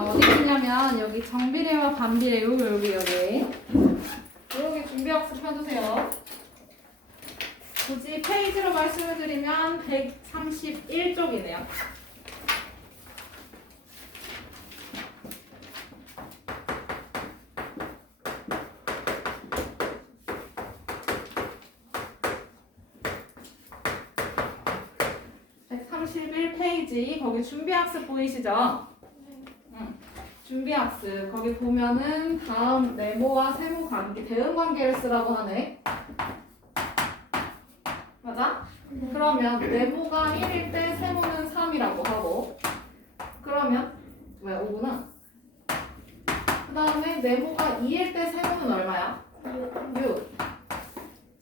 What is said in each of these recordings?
자, 어디 있냐면 여기 정비례와 반비례 여기 이렇게 준비 학습 해주세요. 굳이 페이지로 말씀을 드리면 131쪽이네요. 페이지 거기 준비학습 보이시죠? 준비학습 거기 보면은 다음 네모와 세모 관계 대응 관계를 쓰라고 하네. 맞아? 그러면 네모가 1일 때 세모는 3이라고 하고 그러면 왜 5구나? 그 다음에 네모가 2일 때 세모는 얼마야? 6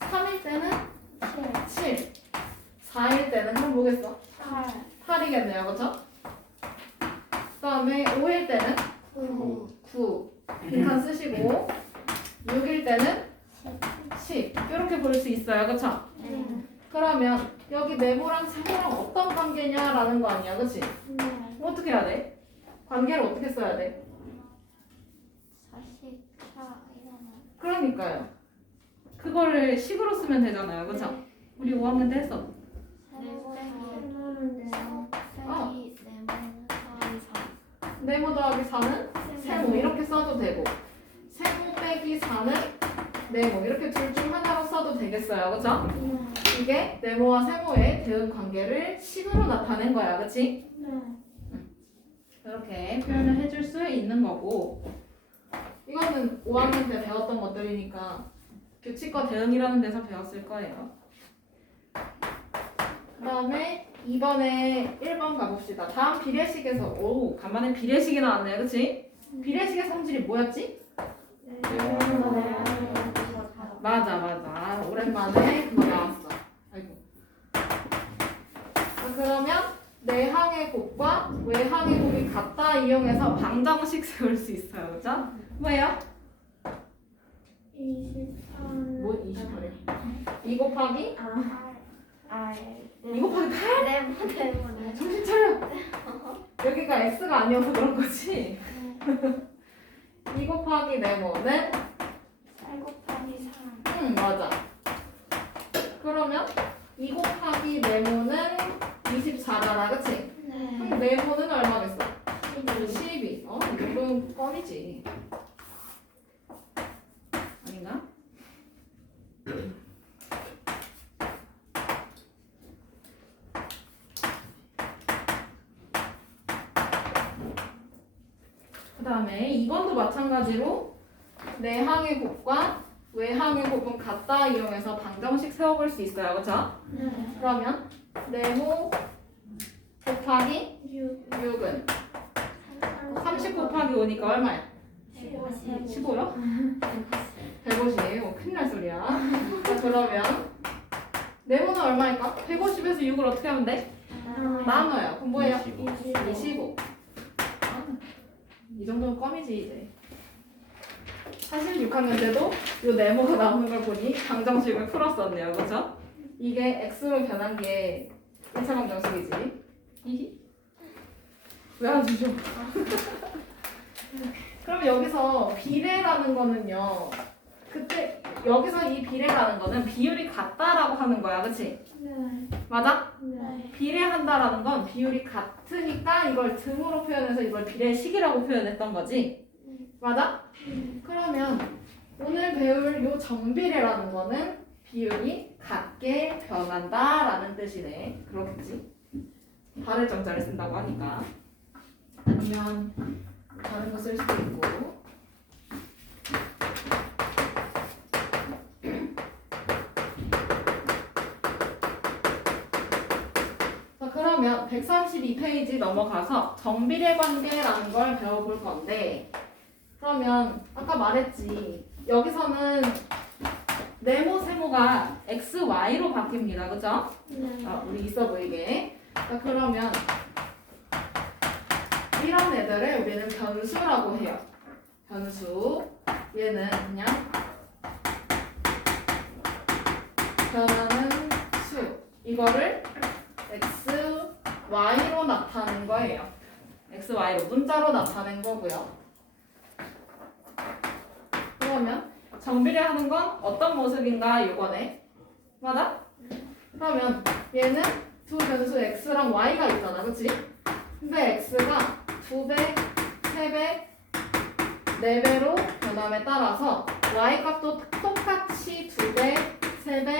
3일 때는 7 4일 때는 그럼 뭐겠어? 8이겠네요, 그렇죠? 그 다음에 5일 때는 9 빈칸 쓰시고 6일 때는 10 이렇게 볼 수 있어요, 그렇죠? 그러면 여기 네모랑 세모랑 어떤 관계냐라는 거 아니야, 그렇지? 어떻게 해야 돼? 관계를 어떻게 써야 돼? 그러니까요. 그거를 식으로 쓰면 되잖아요, 그렇죠? 우리 5학년 때 했어. 네모 더하기 4는 세모 이렇게 써도 되고 세모 빼기 4는 네모 이렇게 둘 중 하나로 써도 되겠어요, 그렇죠? 이게 네모와 세모의 대응 관계를 식으로 나타낸 거야, 그렇지? 이렇게 표현을 해줄 수 있는 거고 이거는 5학년 때 배웠던 것들이니까 규칙과 대응이라는 데서 배웠을 거예요. 그 다음에 2번에 1번 가봅시다. 다음 비례식에서 오 간만에 비례식이 나왔네요, 그치? 비례식의 성질이 뭐였지? 맞아 오랜만에 그거 나왔어. 아이고. 자, 그러면 내항의 곱과 외항의 곱이 같다 이용해서 방정식 세울 수 있어요, 그죠? 뭐예요? 23. 뭐 28이요? 2 곱하기? 2 곱하기 8? 네모네. 정신 차려. 여기가 x가 아니어서 그런 거지. 2 곱하기 네모는 4 곱하기 3. 응 맞아. 그러면 2 곱하기 네모는 24잖아, 그치? 그럼 네모는 얼마겠어? 12. 이 정도는 껌이지. 아닌가? 그 다음에 2번도 마찬가지로 내항의 곱과 외항의 곱은 같다 이용해서 방정식 세워볼 수 있어요, 그쵸? 그러면 네모 곱하기 6은 30 곱하기 5니까 얼마야? 15요? 150. 큰일 날 소리야. 자, 그러면 네모는 얼마일까? 150에서 6을 어떻게 하면 돼? 나눠요. 그럼 뭐예요? 25. 이 정도는 껌이지 이제. 사실 6학년 때도 이 네모가 나오는 걸 보니 방정식을 풀었었네요, 그렇죠? 이게 x로 변한 게 1차 방정식이지. 히히. 왜 안 주죠? 그럼 여기서 비례라는 거는요. 그때 여기서 이 비례라는 거는 비율이 같다라고 하는 거야, 그렇지? 맞아? 비례한다라는 건 비율이 같으니까 이걸 등으로 표현해서 이걸 비례식이라고 표현했던 거지. 맞아? 그러면 오늘 배울 요 정비례라는 거는 비율이 같게 변한다라는 뜻이네. 그렇겠지? 발을 정자를 쓴다고 하니까. 아니면 다른 거 쓸 수도 있고. 자, 그러면 132페이지 넘어가서 정비례 관계라는 걸 배워볼 건데 그러면 아까 말했지 여기서는 네모 세모가 x, y로 바뀝니다, 그죠? 우리 있어 보이게. 자, 그러면 이런 애들을 우리는 변수라고 해요. 변수. 얘는 그냥 변하는 수. 이거를 x, y로 나타낸 거예요. x, y로 문자로 나타낸 거고요. 그러면 정비례하는 건 어떤 모습인가 이거네. 맞아? 그러면 얘는 두 변수 x랑 y가 있잖아, 그치? 근데 x가 2배, 3배, 4배로 변함에 따라서 y 값도 똑같이 2배, 3배,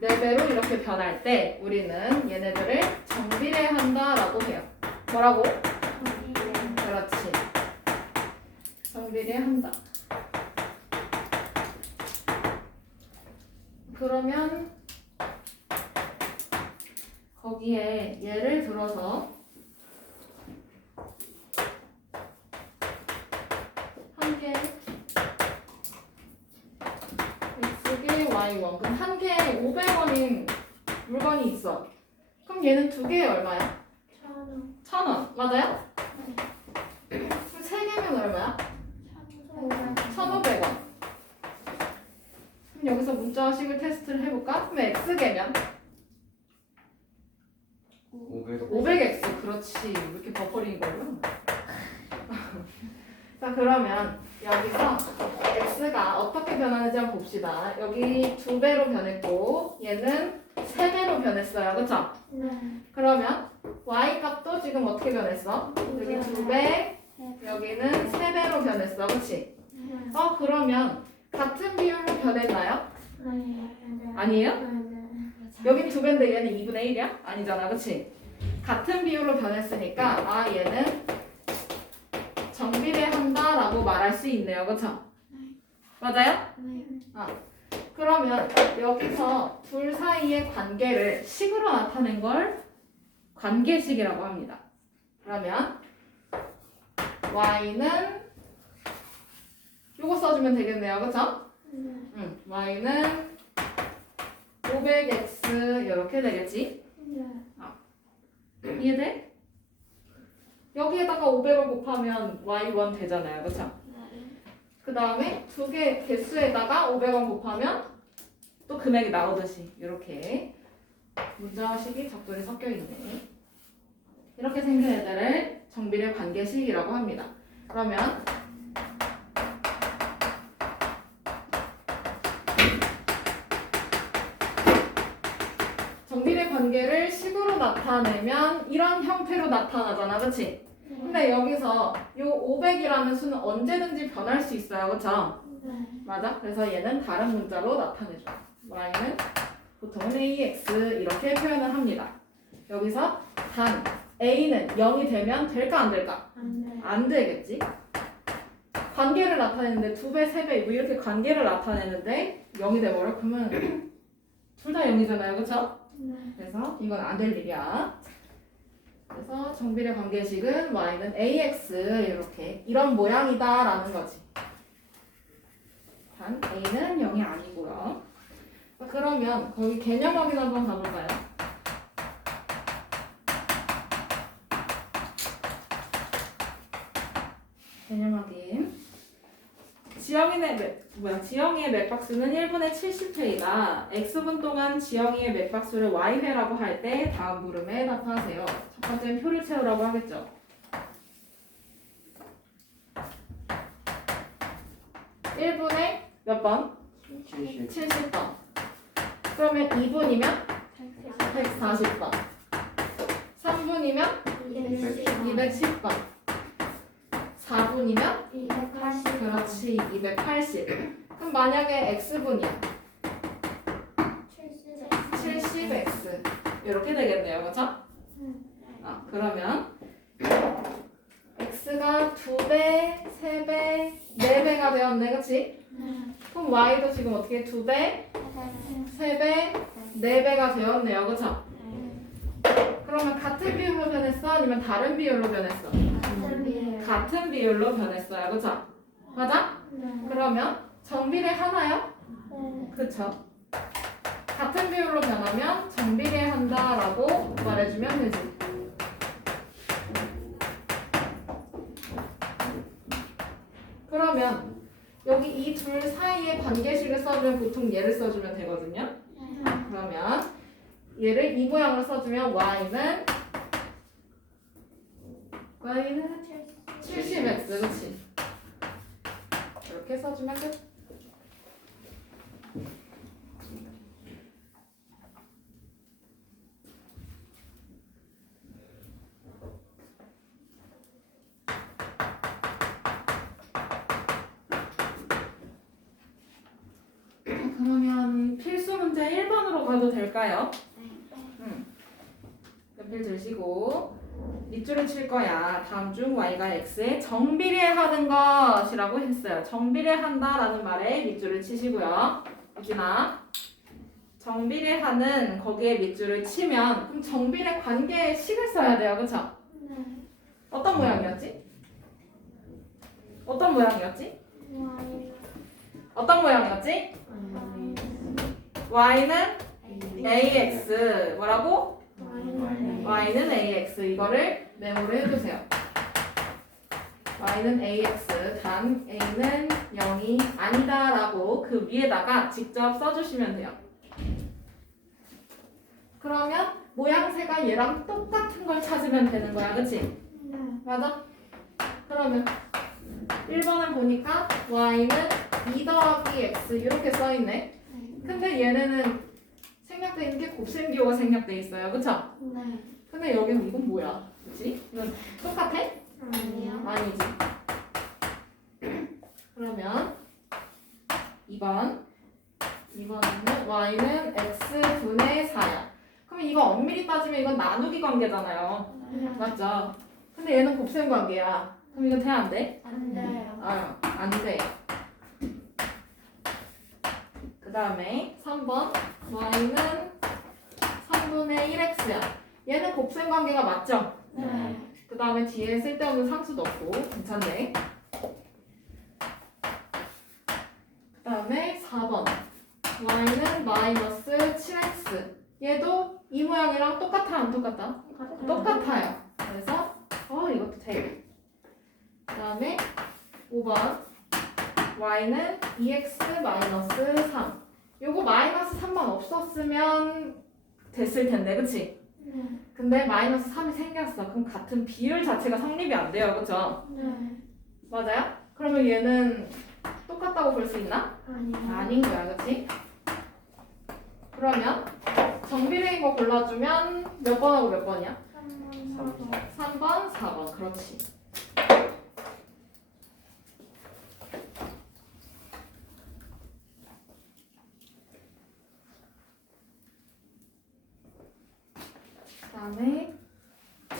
4배로 이렇게 변할 때 우리는 얘네들을 정비례한다라고 해요. 뭐라고? 그렇지. 정비례한다. 그러면 거기에 예를 들어서 한 개 x개 y1 그럼 한 개에 500원인 물건이 있어. 그럼 얘는 두 개에 얼마야? 1,000원. 맞아요? 그럼 세 개면 얼마야? 1,500원. 그럼 여기서 문자식을 테스트를 해볼까? 그럼 x개면 500x. 그렇지. 왜 이렇게 버퍼링이 걸려? 자, 그러면 여기서 x가 어떻게 변하는지 한번 봅시다. 여기 2배로 변했고 얘는 3배로 변했어요. 그쵸? 그러면 y 값도 지금 어떻게 변했어? 여기 2배, 여기는 3배로 변했어. 그치? 그러면 같은 비율로 변했나요? 아니에요? 여긴 2배인데 얘는 2분의 1이야? 아니잖아. 그치? 같은 비율로 변했으니까 얘는 정비례한다라고 말할 수 있네요. 그쵸? 맞아요? 그러면 여기서 둘 사이의 관계를 식으로 나타낸 걸 관계식이라고 합니다. 그러면 y는 요거 써주면 되겠네요. 그쵸? y는 500x 이렇게 되겠지? 이해돼? 여기에다가 500을 곱하면 y1 되잖아요. 그쵸? 그 다음에 두 개 개수에다가 500원 곱하면 또 금액이 나오듯이 이렇게 문자식이 적절히 섞여 있네. 이렇게 생긴 애들을 정비례 관계식이라고 합니다. 그러면 정비례 관계를 식으로 나타내면 이런 형태로 나타나잖아. 그치? 근데 여기서 요 500이라는 수는 언제든지 변할 수 있어요. 그쵸? 맞아? 그래서 얘는 다른 문자로 나타내줘. y는 보통은 ax 이렇게 표현을 합니다. 여기서 단 a는 0이 되면 될까 안 될까? 안 되겠지? 관계를 나타내는데 2배, 3배 뭐 이렇게 관계를 나타내는데 0이 돼버려? 그러면 둘 다 0이잖아요. 그쵸? 그래서 이건 안 될 일이야. 그래서 정비례 관계식은 y는 ax 이렇게 이런 모양이다 라는 거지. 단 a는 0이 아니고요. 그러면 거기 개념 확인 한번 가볼까요? 개념 확인. 지영이의 맥박수는 1분의 70회이다. x분 동안 지영이의 맥박수를 y회라고 할 때 다음 물음에 답하세요. 첫 번째는 표를 채우라고 하겠죠. 1분의 몇 번? 70번. 그러면 2분이면 140번. 3분이면 210번. 4분이면 280. 그렇지 280. 그럼 만약에 x분이야 70x 이렇게 되겠네요. 그렇죠? 그러면 x가 2배, 3배, 4배가 되었네. 그치? 그럼 y도 지금 어떻게 2배, 3배, 4배가 되었네요. 그쵸? 그러면 같은 비율로 변했어? 아니면 다른 비율로 변했어? 같은 비율로 변했어요. 그쵸? 맞아? 그러면 정비례 하나요? 그쵸? 같은 비율로 변하면 정비례 한다라고 말해주면 되지. 그러면 여기 이 둘 사이의 관계식을 써주면 보통 얘를 써주면 되거든요. 그러면 얘를 이 모양으로 써주면 y는 y는 70x, 그치? 이렇게 써주면 끝. 그러면 필수 문제 1번으로 가도 될까요? 연필 들시고 밑줄을 칠 거야. 다음 중 y가 x에 정비례하는 것이라고 했어요. 정비례한다라는 말에 밑줄을 치시고요. 유진아, 정비례하는 거기에 밑줄을 치면 그럼 정비례 관계의 식을 써야 돼요. 그쵸? 네. 어떤 모양이었지? 어떤 모양이었지? Y. 어떤 모양이었지? y는 ax 뭐라고? y는 ax 이거를 메모를 해두세요. y는 ax 단 a는 0이 아니다 라고 그 위에다가 직접 써주시면 돼요. 그러면 모양새가 얘랑 똑같은 걸 찾으면 되는 거야. 그치? 네. 맞아? 그러면 1번을 보니까 y는 2 더하기 x 이렇게 써있네. 근데 얘네는 생략돼 있는 게 곱셈기호가 생략돼 있어요. 그쵸? 네. 근데 여기는 이건 뭐야? 그치? 이건 똑같아? 아니요. 아니지. 그러면 2번에는 y는 x분의 4야. 그럼 이거 엄밀히 따지면 이건 나누기 관계잖아요. 네. 맞죠? 근데 얘는 곱셈 관계야. 그럼 이거 돼, 안 돼? 안 돼요. 안 돼. 그 다음에 3번 y는 3분의 1x야. 얘는 곱셈 관계가 맞죠? 네. 그 다음에 뒤에 쓸데없는 상수도 없고 괜찮네. 그 다음에 4번 y는 마이너스 7x. 얘도 이 모양이랑 똑같아 안 똑같아? 똑같아요. 그래서 이것도 돼. 그 다음에 5번 y는 2x 마이너스 3. 요거 마이너스 3만 없었으면 됐을 텐데 그치? 네. 근데 마이너스 3이 생겼어. 그럼 같은 비율 자체가 성립이 안 돼요. 그쵸? 네. 맞아요? 그러면 얘는 똑같다고 볼 수 있나? 아니요. 아닌 거야. 그치? 그러면 정비례인 거 골라주면 몇 번하고 몇 번이야? 3번, 4번. 3번, 4번. 그렇지. 그 다음에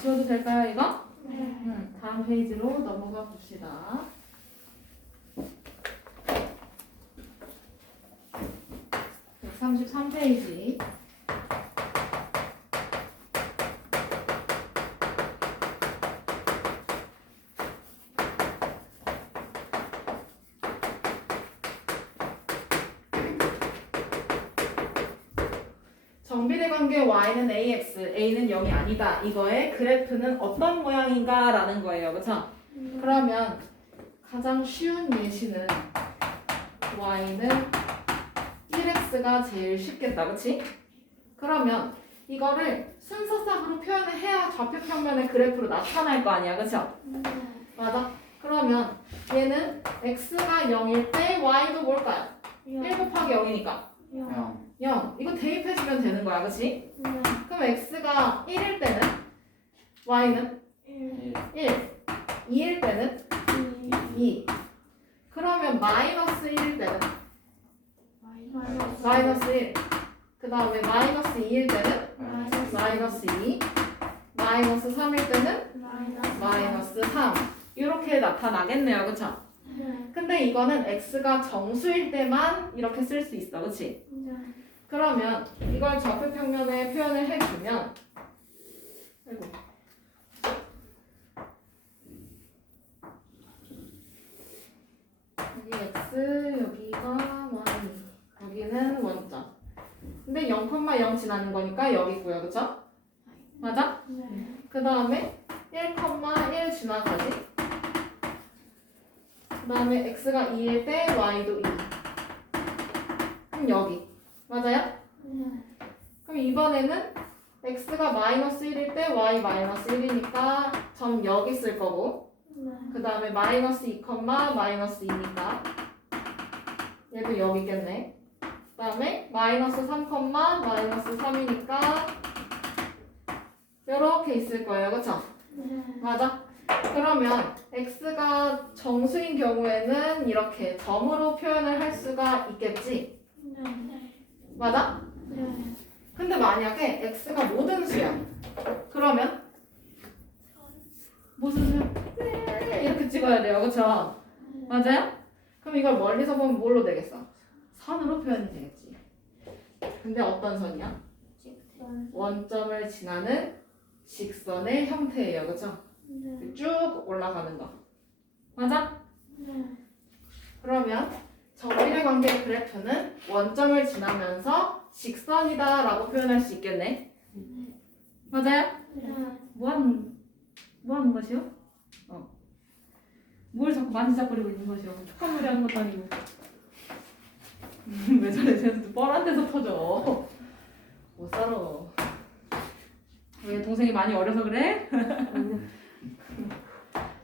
지워도 될까요, 이거? 네. 다음 페이지로 넘어가 봅시다. 133페이지. 정비례 관계 y는 ax, a는 0이 아니다. 이거의 그래프는 어떤 모양인가 라는 거예요. 그쵸? 그러면 가장 쉬운 예시는 y는 1x가 제일 쉽겠다. 그치? 그러면 이거를 순서상으로 표현을 해야 좌표 평면의 그래프로 나타날 거 아니야. 그쵸? 네. 맞아? 그러면 얘는 x가 0일 때 y도 뭘까요? 1 곱하기 0이니까 0. 이거 대입해주면 되는 거야. 그치? 네. 그럼 x가 1일 때는 y는 1, 1, 2일 때는 2. 그러면 마이너스 1일 때는 마이너스 1. 그 다음에 마이너스 2일 때는 마이너스 2. 마이너스 3일 때는 마이너스 3. 이렇게 나타나겠네요. 그쵸? 네. 근데 이거는 x가 정수일 때만 이렇게 쓸 수 있어. 그치? 네. 그러면 이걸 좌표 평면에 표현을 해주면 아이고. 여기 x, 여기가 y, 여기는 원점. 근데 0,0 지나는 거니까 여기 있고요. 그쵸? 맞아? 네. 그 다음에 1,1 지나가지. 그 다음에 x가 2일 때 y도 2. 그럼 여기. 맞아요? 네. 그럼 이번에는 x가 마이너스 1일 때 y 마이너스 1이니까 점 여기 있을 거고 네. 그 다음에 마이너스 2, 마이너스 2니까 얘도 여기 있겠네. 그 다음에 마이너스 3, 마이너스 3이니까 이렇게 있을 거예요. 그쵸? 네. 맞아? 그러면 x가 정수인 경우에는 이렇게 점으로 표현을 할 수가 있겠지? 네. 맞아? 네. 근데 만약에 x가 모든 수야. 그러면 무슨 수야? 이렇게 찍어야 돼요. 그쵸? 맞아요? 그럼 이걸 멀리서 보면 뭘로 되겠어? 선으로 표현이 되겠지. 근데 어떤 선이야? 원점을 지나는 직선의 형태예요. 그쵸? 네. 쭉 올라가는 거. 맞아? 네. 그러면 정비례 관계 그래프는 원점을 지나면서 직선이다 라고 표현할 수 있겠네. 맞아요? 네. 뭐 하는 것이요? 뭘 자꾸 만지작거리고 있는 것이요? 축하놀이 하는 것도 아니고. 왜 저래? 쟤는 뻔한 데서 터져. 못 살아. 왜 동생이 많이 어려서 그래?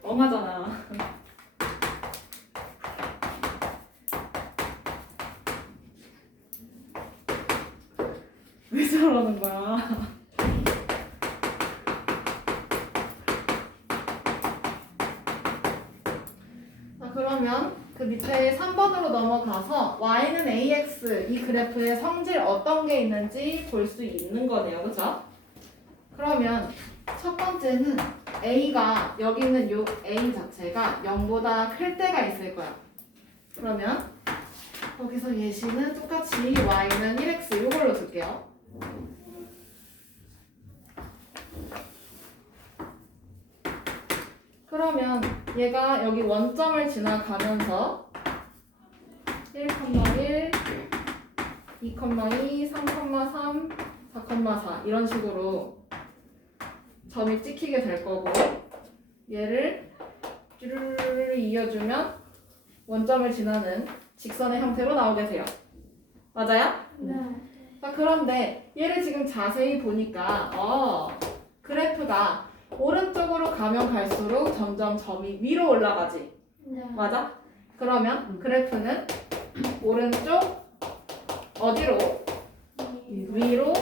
엉하잖아. 왜 저러는 거야? 자, 그러면 그 밑에 3번으로 넘어가서 y는 ax 이 그래프의 성질 어떤 게 있는지 볼 수 있는 거네요. 그쵸? 그러면 첫 번째는 a가 여기 있는 요 a 자체가 0보다 클 때가 있을 거야. 그러면 거기서 예시는 똑같이 y는 1x 이걸로 줄게요. 그러면 얘가 여기 원점을 지나가면서 1,1, 2,2, 3,3, 4,4 이런 식으로 점이 찍히게 될 거고 얘를 쭈르르르 이어주면 원점을 지나는 직선의 형태로 나오게 돼요. 맞아요? 네. 자, 그런데 얘를 지금 자세히 보니까 그래프가 오른쪽으로 가면 갈수록 점점 점이 위로 올라가지. 네. 맞아? 그러면 그래프는 오른쪽 어디로? 위로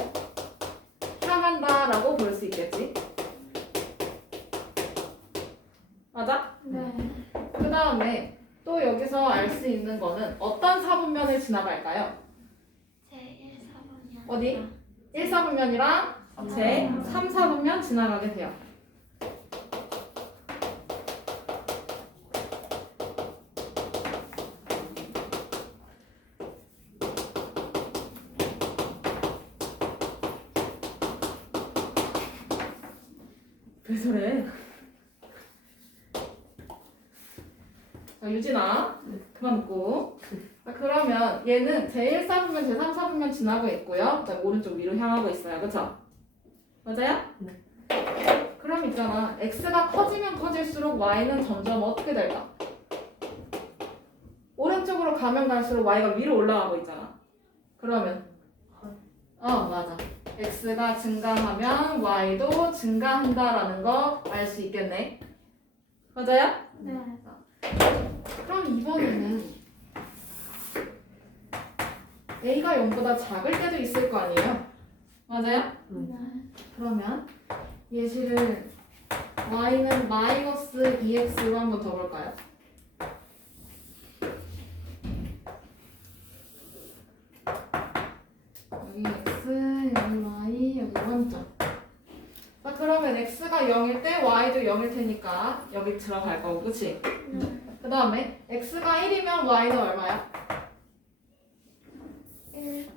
향한다라고 볼 수 있겠지. 맞아? 네. 그 다음에 또 여기서 알 수 있는 거는 어떤 사분면을 지나갈까요? 제 1, 4번이요. 어디? 1, 4분면이랑 제 3, 4분면 지나가게 돼요. 왜 저래? 자, 유진아, 그만 웃고. 자, 그러면 얘는 제1, 4분면, 제3, 4분면 지나고 있고요. 그다음에 오른쪽 위로 향하고 있어요. 그쵸? 맞아요? 네. 그럼 있잖아. x가 커지면 커질수록 y는 점점 어떻게 될까? 오른쪽으로 가면 갈수록 y가 위로 올라가고 있잖아. 그러면 맞아. x가 증가하면 y도 증가한다라는 거 알 수 있겠네. 맞아요? 네. 그럼 이번에는 a가 0보다 작을 때도 있을 거 아니에요? 맞아요? 네. 그러면 예시를 y는 마이너스 2x로 한번 더 볼까요? 여기 x, 여기 y, 여기 원점. 자, 그러면 x가 0일 때 y도 0일 테니까 여기 들어갈 거고, 그치? 그 다음에 x가 1이면 y는 얼마야? 1,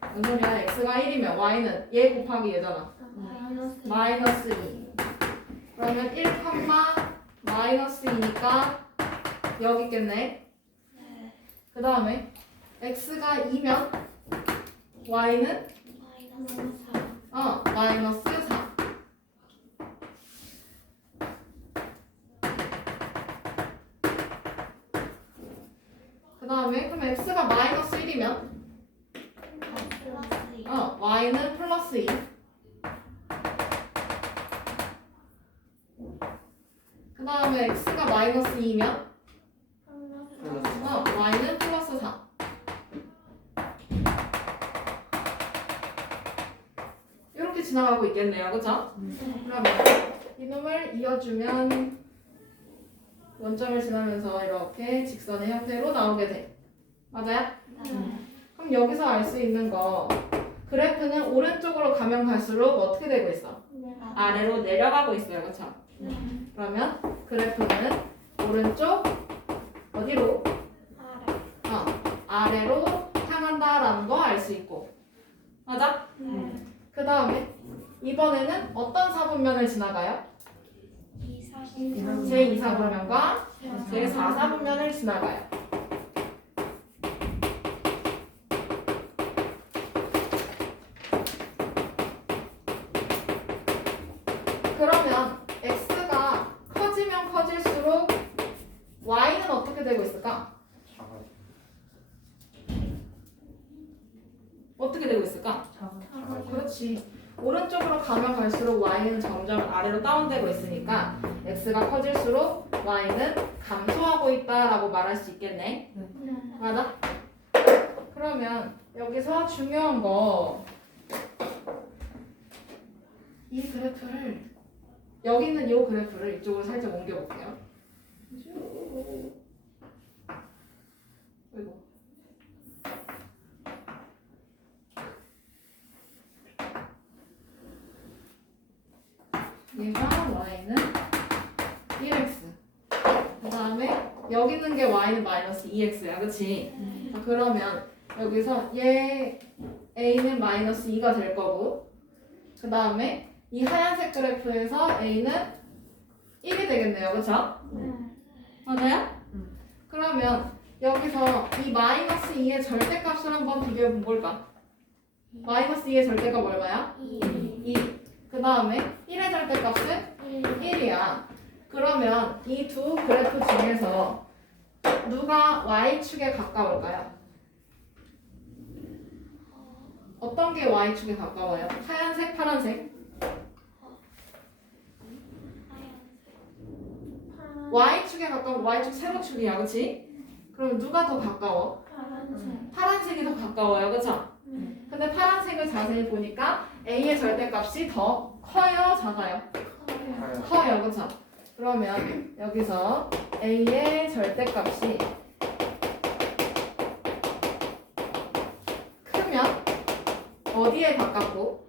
뭔 소리야? x가 1이면 y는 얘 곱하기 얘잖아. 마이너스 마이너스 2. 그러면 1, 마이너스 2니까 여기 있겠네. 네. 그 다음에 x가 2면 y는 마이너스 4. 마이너스 4. 그 다음에 그럼 x가 마이너스 1이면 플러스 2. y는 플러스 2. 다음에 x가 마이너스 2면 플러스 y는 플러스 4. 이렇게 지나가고 있겠네요. 그쵸? 네. 그러면 이놈을 이어주면 원점을 지나면서 이렇게 직선의 형태로 나오게 돼. 맞아요? 네. 그럼 여기서 알 수 있는 거 그래프는 오른쪽으로 가면 갈수록 어떻게 되고 있어? 아래로 내려가고 있어요. 그쵸? 네. 그러면 그래프는 오른쪽 어디로? 아래. 아래로 향한다라는 거 알 수 있고. 맞아? 네. 그 다음에 이번에는 어떤 사분면을 지나가요? 2, 4, 제2사분면과 제4사분면을 지나가요. 그러면 x가 커지면 커질수록 y는 어떻게 되고 있을까? 어떻게 되고 있을까? 그렇지. 오른쪽으로 가면 갈수록 y는 점점 아래로 다운되고 있으니까 x가 커질수록 y는 감소하고 있다라고 말할 수 있겠네. 네. 맞아? 그러면 여기서 중요한 거 이 그래프를 여기 있는 이 그래프를 이쪽으로 살짝 옮겨볼게요. 그리고 얘가 y는 1x 그 다음에 여기 있는 게 y는 마이너스 2x야. 그치? 그러면 여기서 얘 a는 마이너스 2가 될 거고 그 다음에 이 하얀색 그래프에서 a는 1이 되겠네요. 그쵸? 네. 맞아요? 그러면 여기서 이 마이너스 2의 절대값을 한번 비교해 볼까? 마이너스 2의 절대값 얼마야? 2. 그 다음에 1의 절대값은 1이야. 그러면 이 두 그래프 중에서 누가 y축에 가까울까요? 어떤 게 y축에 가까워요? 하얀색, 파란색? y축에 가까운 y축 세로축이야. 그치? 그럼 누가 더 가까워? 파란색. 파란색이 더 가까워요. 그쵸? 근데 파란색을 자세히 보니까 a의 절대값이 더 커요? 작아요? 커요. 그쵸? 그러면 여기서 a의 절대값이 크면 어디에 가깝고?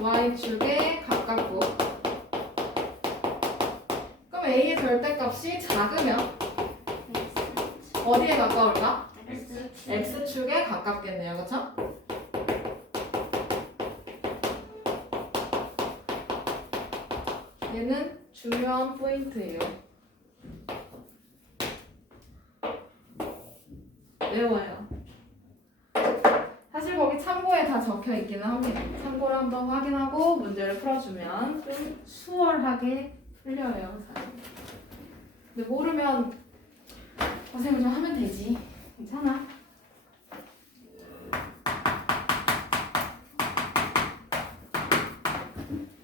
y축에 가깝고 그럼 a의 절대값이 작으면 어디에 가까울까? x축에 가깝겠네요. 그쵸? 얘는 중요한 포인트예요. 외워요. 사실 거기 참고에 다 적혀 있기는 합니다. 참고를 한번 확인하고 문제를 풀어주면 좀 수월하게 풀려요. 사실. 근데 모르면 고생을 좀 하면 되지. 괜찮아.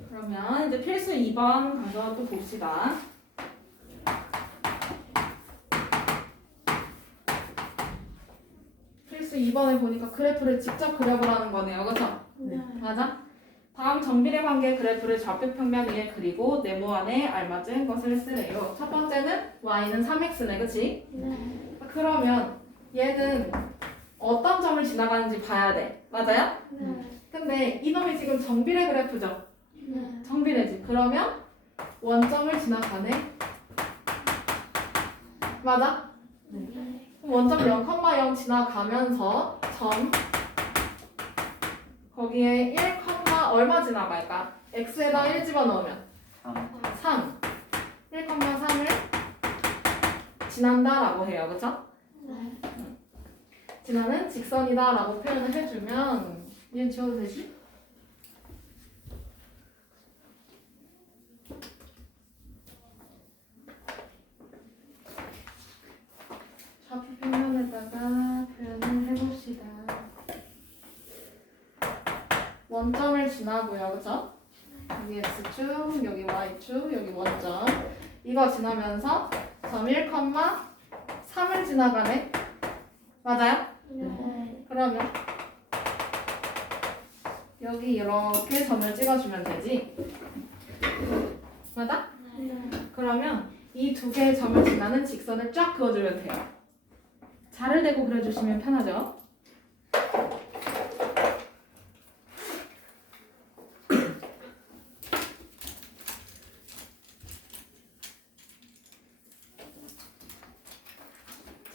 그러면 이제 필수 2번 가서 또 봅시다. 필수 2번에 보니까 그래프를 직접 그려보라는 거네요. 그쵸? 맞아? 다음 정비례 관계 그래프를 좌표 평면 위에 그리고 네모 안에 알맞은 것을 쓰래요. 첫 번째는 y는 3x네. 그치? 그러면 얘는 어떤 점을 지나가는지 봐야 돼. 맞아요? 근데 이놈이 지금 정비례 그래프죠? 정비례지. 그러면 원점을 지나가네. 맞아? 그럼 원점 0,0 지나가면서 점 거기에 1, 얼마 지나갈까? x에다 1 집어넣으면 3 1,3을 지난다라고 해요. 그쵸? 지나는 직선이다라고 표현을 해주면 얘는 지워도 되지? 좌표 평면에다가 표현을 해봅시다. 원점을 지나고요. 그쵸? 여기 x축, 여기 y축, 여기 원점. 이거 지나면서 점 1,3을 지나가네. 맞아요? 네. 그러면 여기 이렇게 점을 찍어주면 되지. 맞아? 네. 그러면 이 두 개의 점을 지나는 직선을 쫙 그어주면 돼요. 자를 대고 그려주시면 편하죠?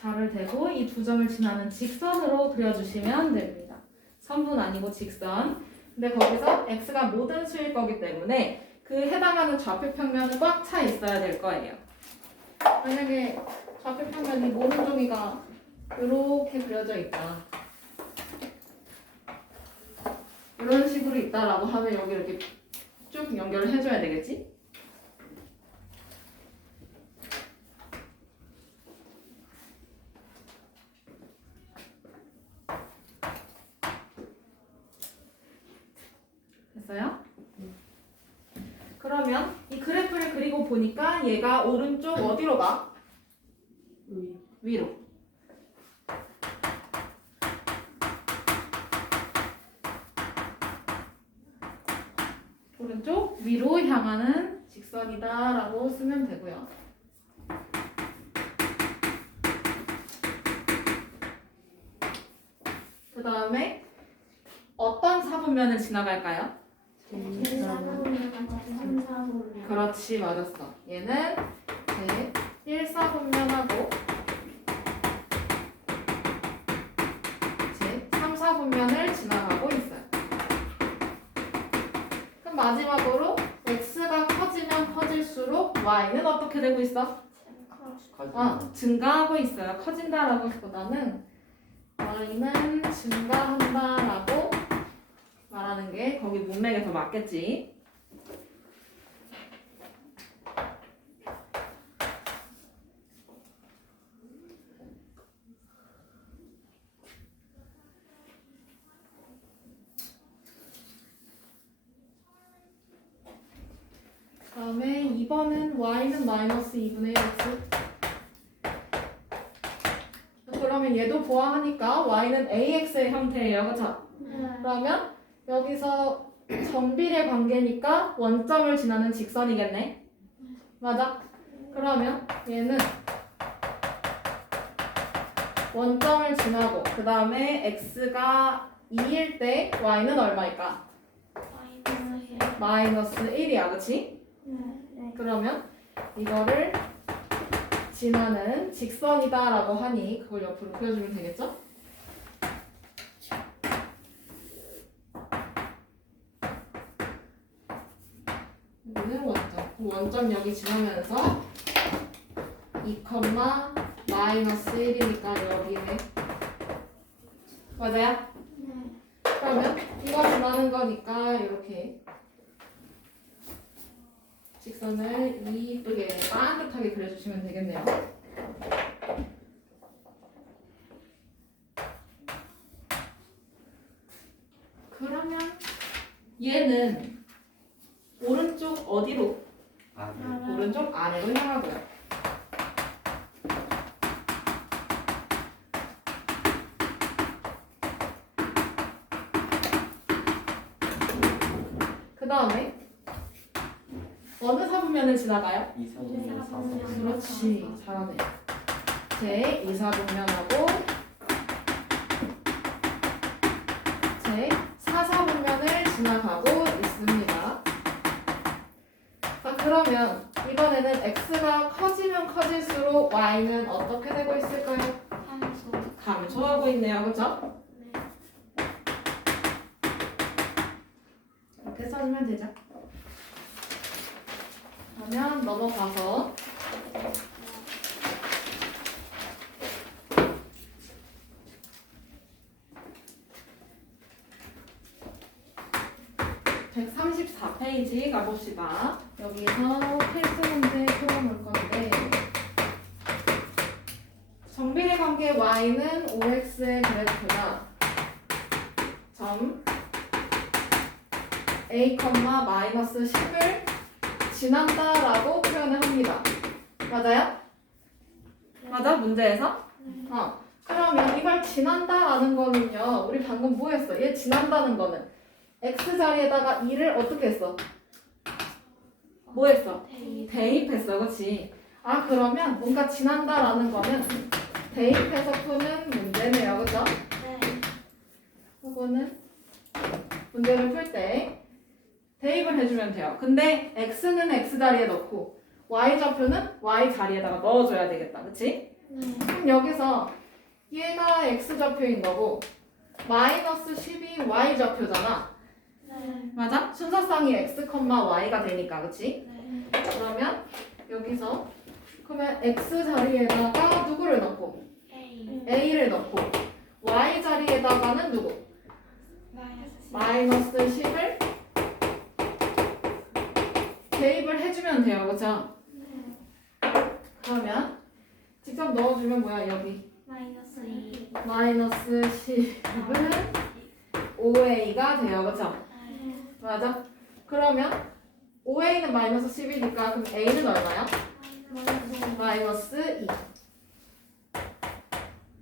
자를 대고 이 두 점을 지나는 직선으로 그려주시면 됩니다. 선분 아니고 직선. 근데 거기서 x가 모든 수일 거기 때문에 그 해당하는 좌표 평면은 꽉 차 있어야 될 거예요. 만약에 좌표 평면이 모든 종이가 이렇게 그려져 있다. 이런 식으로 있다라고 하면 여기 이렇게 쭉 연결을 해줘야 되겠지? 됐어요? 그러면 이 그래프를 그리고 보니까 얘가 오른쪽 어디로 가? 위로. 오른쪽 위로 향하는 직선이다라고 쓰면 되고요. 그 다음에 어떤 사분면을 지나갈까요? 그렇지, 맞았어. 얘는 제 1사분면하고 제 3사분면을 지나가고 있어요. 그럼 마지막으로 x가 커지면 커질수록 y는 어떻게 되고 있어? 증가하고 있어요. 커진다라고 보다는 y는 증가한다라고 말하는 게 거기 문맥에 더 맞겠지. 다음에 2번은 y는 마이너스 2분의 1x. 그러면 얘도 보아하니까 y는 ax의 형태예요. 그쵸? 그러면 여기서 점비례 관계니까 원점을 지나는 직선이겠네. 맞아? 그러면 얘는 원점을 지나고 그 다음에 x가 2일 때 y는 얼마일까? 마이너스 1이야. 그치? 그러면 이거를 지나는 직선이다라고 하니 그걸 옆으로 그려주면 되겠죠? 여기는 원점. 원점 여기 지나면서 2, 마이너스 1이니까 여기에 맞아요? 그러면 이거 지나는 거니까 이렇게 직선을 이쁘게 반듯하게 그려주시면 되겠네요. 그러면 얘는 오른쪽 어디로? 오른쪽 아래로 향하고요. 그 다음에 어느 사분면을 지나가요? 그렇지, 잘하네. 제 2사분면하고 제 4사분면을 지나가고 있습니다. 자, 그러면 이번에는 x가 커지면 커질수록 y는 어떻게 되고 있을까요? 감소하고 있네요. 그죠? 이렇게 써주면 되죠. 그러면 넘어가서 (134페이지) 가봅시다. 여기서 필수 문제 풀어볼 건데 정비례 관계 y는 5x의 그래프가 점 a, 마이너스 10을 지난다라고 표현을 합니다. 맞아요? 맞아? 문제에서? 그러면 이걸 지난다라는 거는요. 우리 방금 뭐 했어? 얘 지난다는 거는 x 자리에다가 2를 어떻게 했어? 뭐 했어? 대입했어. 그치? 아 그러면 뭔가 지난다라는 거는 대입해서 푸는 문제네요. 그죠? 이거는 문제를 풀 때 대입을 해주면 돼요. 근데 x는 x 자리에 넣고 y 좌표는 y 자리에다가 넣어줘야 되겠다. 그치? 그럼 여기서 얘가 x 좌표인 거고 마이너스 10이 y 좌표잖아. 맞아? 순서상이 x, y가 되니까. 그치? 그러면 여기서 그러면 x 자리에다가 누구를 넣고 a를 넣고 y 자리에다가는 누구? 마이너스 10을 대입을 해주면 돼요. 그죠? 그러면 직접 넣어주면 뭐야? 여기 마이너스 10은 5a가 돼요. 그죠? 맞아? 그러면 5a는 마이너스 10이니까 그럼 a는 얼마야? 마이너스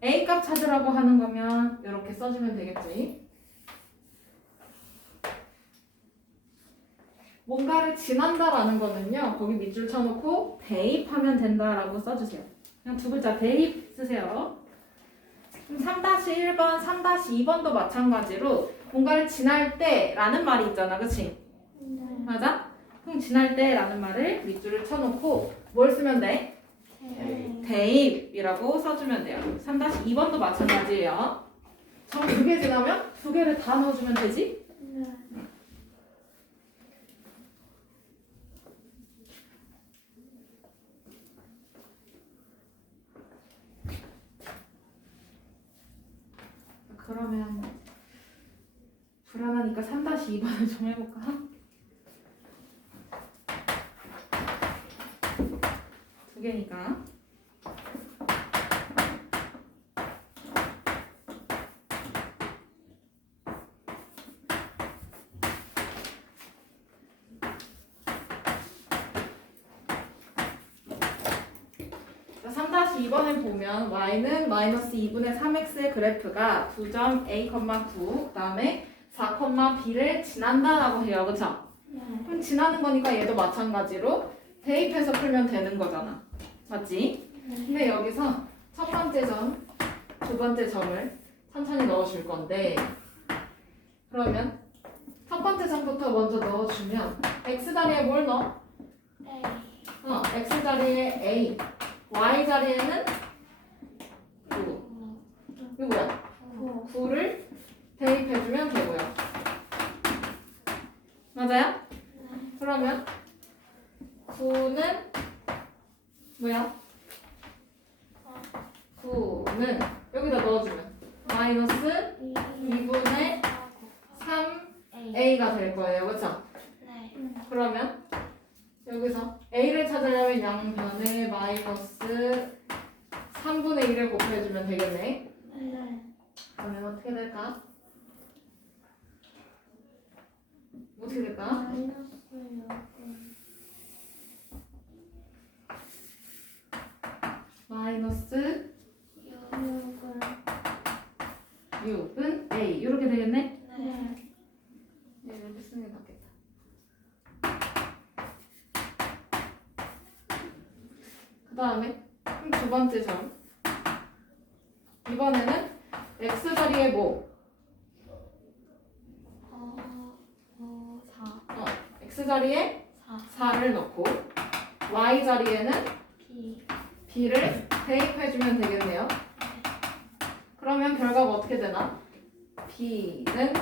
2. a 값 찾으라고 하는 거면 이렇게 써주면 되겠지. 뭔가를 지난다라는 거는요. 거기 밑줄 쳐놓고 대입하면 된다라고 써주세요. 그냥 두 글자 대입 쓰세요. 그럼 3-1번, 3-2번도 마찬가지로 뭔가를 지날 때라는 말이 있잖아. 그치? 맞아? 그럼 지날 때라는 말을 밑줄을 쳐놓고 뭘 쓰면 돼? 대입이라고 써주면 돼요. 3-2번도 마찬가지예요. 점 2개 지나면 2개를 다 넣어주면 되지? 그러면 불안하니까 3-2번을 좀 해볼까? 두 개니까. 자, 3-2번을 보면 y는 마이너스 2분의 3x의 그래프가 9점 a, 9 그 다음에 4, b를 지난다라고 해요. 그쵸? 그럼 지나는 거니까 얘도 마찬가지로 대입해서 풀면 되는 거잖아. 맞지? 근데 여기서 첫 번째 점, 두 번째 점을 천천히 넣어줄 건데 그러면 첫 번째 점부터 먼저 넣어주면 x 자리에 뭘 넣어? x 자리에 a, y 자리에는 9. 이거 뭐야? 9를 대입해주면 되고요. 맞아요? 그러면 9는 뭐야? 9는 여기다 넣어주면 마이너스 2분의 3a가 될 거예요. 그쵸? 그러면 여기서 a를 찾으려면 양변에 마이너스 3분의 1을 곱해주면 되겠네. 그러면 어떻게 될까? 어떻게 될까? 마이너스 6은 a 이렇게 되겠네? 네, 이렇게 쓰는 게 낫겠다. 그 다음에 두 번째 점 이번에는 x 자리에 뭐? x 자리에 4를 넣고 y 자리에는 b를 대입해주면 되겠네요. 그러면 결과가 어떻게 되나? b는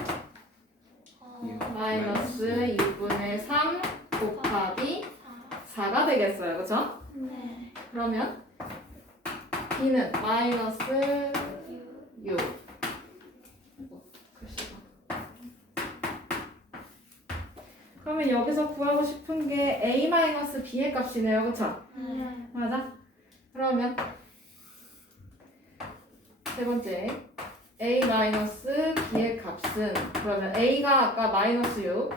마이너스 2분의 3 곱하기 4가 되겠어요. 그쵸? 그러면 b는 마이너스 6. 그러면 여기서 구하고 싶은 게 a-b의 값이네요. 그쵸? 맞아? 그러면 세 번째 a-b의 값은 그러면 a가 아까 마이너스 6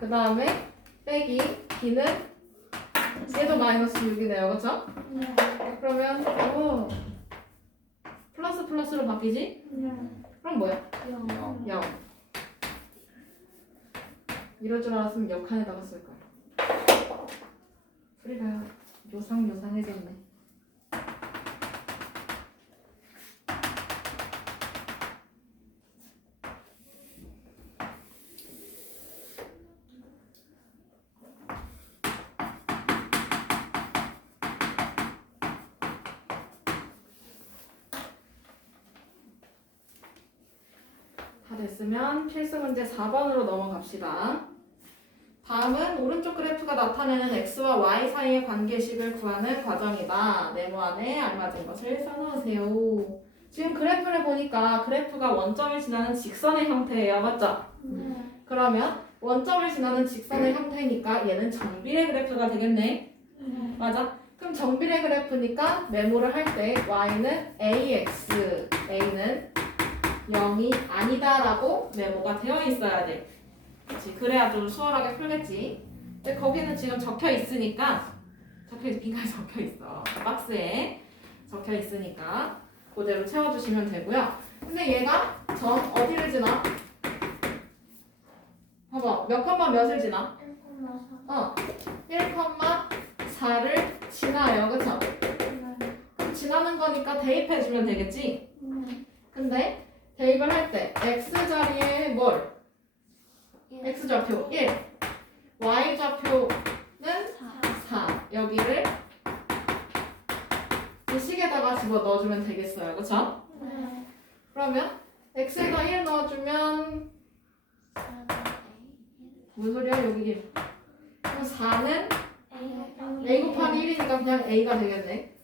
그 다음에 빼기 b는 얘도 마이너스 6이네요. 그쵸? 네. 그러면 오 플러스 플러스로 바뀌지? 네. 그럼 뭐야? 0. 0. 이럴 줄 알았으면 역한에다가 쓸 거야. 소리가 요상요상해졌네. 다 됐으면 필수 문제 4번으로 넘어갑시다. 다음은 오른쪽 그래프가 나타내는 x와 y 사이의 관계식을 구하는 과정이다. 네모 안에 알맞은 것을 써놓으세요. 지금 그래프를 보니까 그래프가 원점을 지나는 직선의 형태예요. 맞죠? 네. 그러면 원점을 지나는 직선의 형태니까 얘는 정비례 그래프가 되겠네. 네. 맞아? 그럼 정비례 그래프니까 네모를 할 때 y는 ax, a는 0이 아니다라고 네모가 되어 있어야 돼. 그렇지. 그래야 좀 수월하게 풀겠지. 근데 거기는 지금 적혀 있으니까 빈칸이 적혀 있어. 박스에 적혀 있으니까 그대로 채워주시면 되고요. 근데 얘가 점 어디를 지나? 봐봐. 몇 컴마 몇을 지나? 1,4를 지나요. 그쵸? 그럼 지나는 거니까 대입해주면 되겠지? 근데 대입을 할 때 x 자리에 뭘? x좌표 1, y좌표는 4. 여기를 이 식에다가 집어 넣어주면 되겠어요. 그쵸? 그러면 x에다 1 넣어주면 무슨 소리야? 여기 1. 그럼 4는 a 곱하기 1이니까 그냥 a가 되겠네.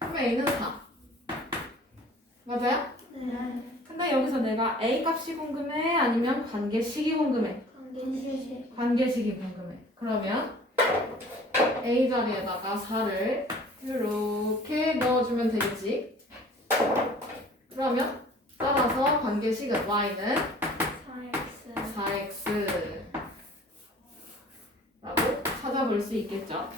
그럼 a는 4. 맞아요? 근데 여기서 내가 a 값이 궁금해? 아니면 관계식이 궁금해? 관계식이 궁금해. 그러면 a 자리에다가 4를 이렇게 넣어주면 되겠지? 그러면 따라서 관계식은 y는 4x 라고 찾아볼 수 있겠죠?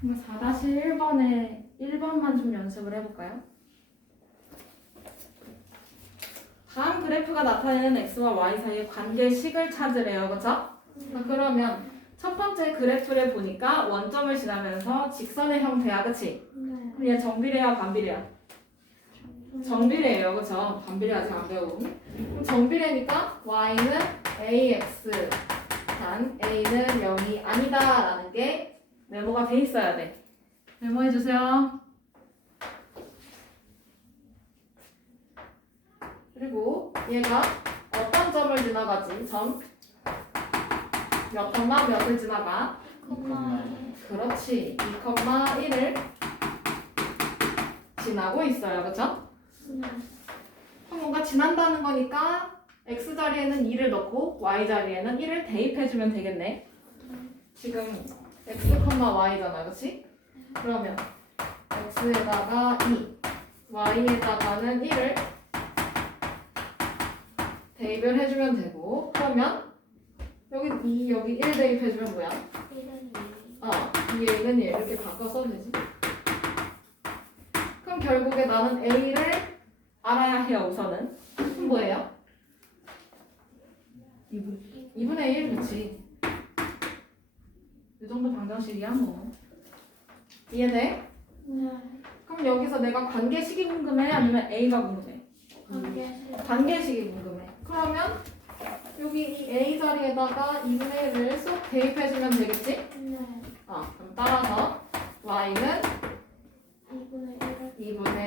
그럼 4-1번에 1번만 좀 연습을 해볼까요? 다음 그래프가 나타내는 x와 y 사이의 관계식을 찾으래요. 그쵸? 그러면 첫 번째 그래프를 보니까 원점을 지나면서 직선의 형태야. 그치? 그럼 얘 정비례야 반비례야? 정비례예요. 그쵸? 반비례 아직 안 배우고. 그럼 정비례니까 y는 ax 단 a는 0이 아니다 라는 게 메모가 돼 있어야 돼. 메모해 주세요. 그리고 얘가 어떤 점을 지나가지? 점 몇 컴마 몇을 지나가? 그렇지. 2,1을 지나고 있어요. 그쵸? 그럼 뭔가 지난다는 거니까 x 자리에는 2를 넣고 y 자리에는 1을 대입해주면 되겠네. 지금 x, y잖아. 그치? 그러면 x에다가 2, y에다가는 1을 대입을 해주면 되고 그러면 여기 2, 여기 1 대입해주면 뭐야? 2A는 1 이렇게 바꿔 써도 되지? 그럼 결국에 나는 A를 알아야 해요. 우선은 그럼 뭐예요? 2분의 1 그치? 이 정도 방정식이야 뭐. 이해돼? 그럼 여기서 내가 관계식이 궁금해? 아니면 A가 궁금해? 관계식이 궁금해. 그러면 여기 이 A 자리에다가 2분의 1을 쏙 대입해주면 되겠지? 그럼 따라서 Y는 2분의